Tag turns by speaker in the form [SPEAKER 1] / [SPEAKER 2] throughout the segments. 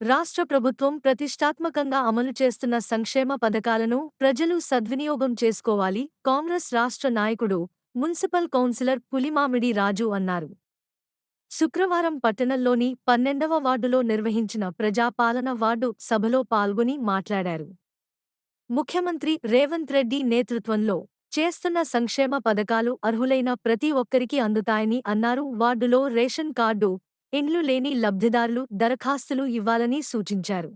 [SPEAKER 1] రాష్ట్ర ప్రభుత్వం ప్రతిష్టాత్మకంగా అమలు చేస్తున్న సంక్షేమ పథకాలను ప్రజలు సద్వినియోగం చేసుకోవాలి కాంగ్రెస్ రాష్ట్ర నాయకుడు మున్సిపల్ కౌన్సిలర్ పులిమామిడి రాజు అన్నారు. శుక్రవారం పట్టణంలోని పన్నెండవ వార్డులో నిర్వహించిన ప్రజాపాలన వార్డు సభలో పాల్గొని మాట్లాడారు. ముఖ్యమంత్రి రేవంత్ రెడ్డి నేతృత్వంలో చేస్తున్న సంక్షేమ పథకాలు అర్హులైన ప్రతి ఒక్కరికి అందుతాయని అన్నారు. వార్డులో రేషన్ కార్డు ఇండ్లు లేని లబ్ధిదారులు దరఖాస్తులు ఇవ్వాలని సూచించారు.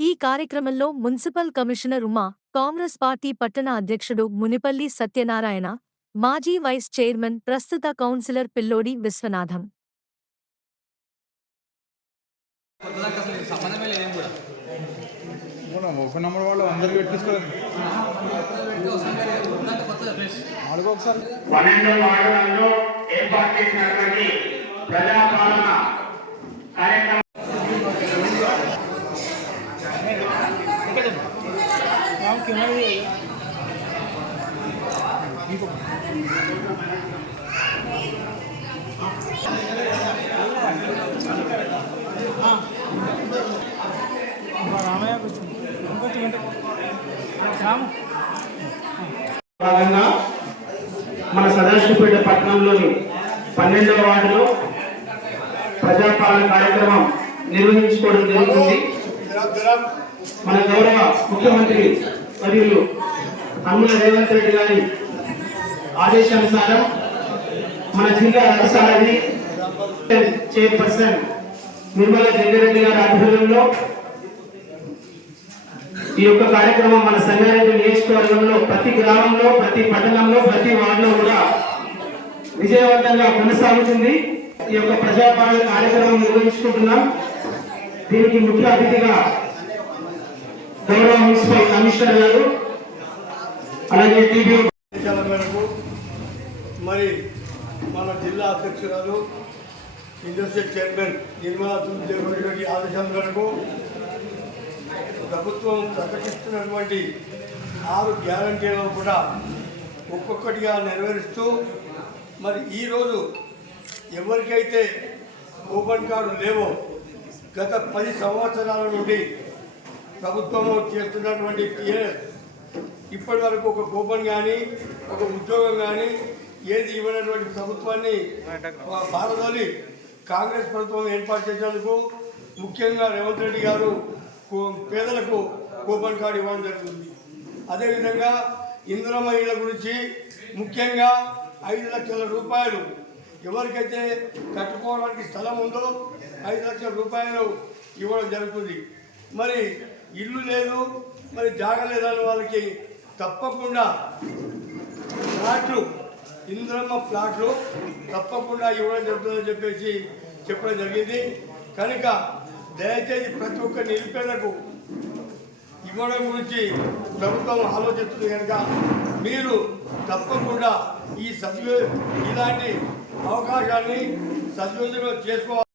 [SPEAKER 1] ఈ కార్యక్రమంలో municipal commissioner Uma Congress party పట్టణ అధ్యక్షుడు మునిపల్లి సత్యనారాయణ మాజీ వైస్ చైర్మన్ ప్రస్తుత కౌన్సిలర్ పిల్లోడి విశ్వనాథం.
[SPEAKER 2] ఏం
[SPEAKER 3] ప్రజాపాలన కార్యక్రమం
[SPEAKER 4] రామయ్య
[SPEAKER 3] భాగంగా మన సదాశివపేట పట్టణంలోని పన్నెండవ వార్డులో ప్రజాపాలన కార్యక్రమం నిర్వహించుకోవడం జరుగుతుంది. మన గౌరవ ముఖ్యమంత్రి మరియు అమ్ముల రేవంత్ రెడ్డి గారి ఆదేశానుసారం మన జిల్లా రథసారథి చైర్పర్సన్ నిర్మల జగ్గారెడ్డి గారి ఆధ్వర్యంలో ఈ యొక్క కార్యక్రమం మన సంగారెడ్డి నియోజకవర్గంలో ప్రతి గ్రామంలో ప్రతి పట్టణంలో ప్రతి వార్డులో కూడా విజయవంతంగా కొనసాగుతుంది. ఈ యొక్క ప్రజాపాలన కార్యక్రమం నిర్వహించుకుంటున్నాం. దీనికి ముఖ్య అతిథిగా గౌరవ మున్సిపల్ కమిషనర్ గారు అలాగే టీబీ
[SPEAKER 5] మేరకు మరి మన జిల్లా అధ్యక్షురాలు ఇండస్ట్రియల్ చైర్మన్ నిర్మలా తులసిదేవి రెడ్డి ఆదేశాల మేరకు ప్రభుత్వం ప్రకటిస్తున్నటువంటి ఆరు గ్యారంటీలను కూడా ఒక్కొక్కటిగా నెరవేరుస్తూ మరి ఈరోజు ఎవరికైతే ఓపెన్ కార్డు లేవో గత పది సంవత్సరాల నుండి ప్రభుత్వం చేస్తున్నటువంటి టీఎస్ ఇప్పటి వరకు ఒక కూపన్ కానీ ఒక ఉద్యోగం కానీ ఏది ఇవ్వనటువంటి ప్రభుత్వాన్ని భారతలోని కాంగ్రెస్ ప్రభుత్వం ఏర్పాటు చేసేందుకు ముఖ్యంగా రేవంత్ రెడ్డి గారు పేదలకు కూపన్ కార్డు ఇవ్వడం జరుగుతుంది. అదేవిధంగా ఇంద్రమహిళ గురించి ముఖ్యంగా ఐదు లక్షల రూపాయలు ఎవరికైతే కట్టుకోవడానికి స్థలం ఉందో ఐదు లక్షల రూపాయలు ఇవ్వడం జరుగుతుంది. మరి ఇల్లు లేదు మరి జాగ లేదని వాళ్ళకి తప్పకుండా ప్లాట్లు ఇంద్రమ్మ ప్లాట్లు తప్పకుండా ఇవ్వడం జరుగుతుందని చెప్పేసి చెప్పడం జరిగింది. కనుక దయచేసి ప్రతి ఒక్క నిరుపేదకు ఇవ్వడం గురించి ప్రభుత్వం ఆలోచిస్తుంది కనుక మీరు తప్పకుండా ఈ సద్వి ఇలాంటి అవకాశాన్ని సద్వినియోగం చేసుకోవాలి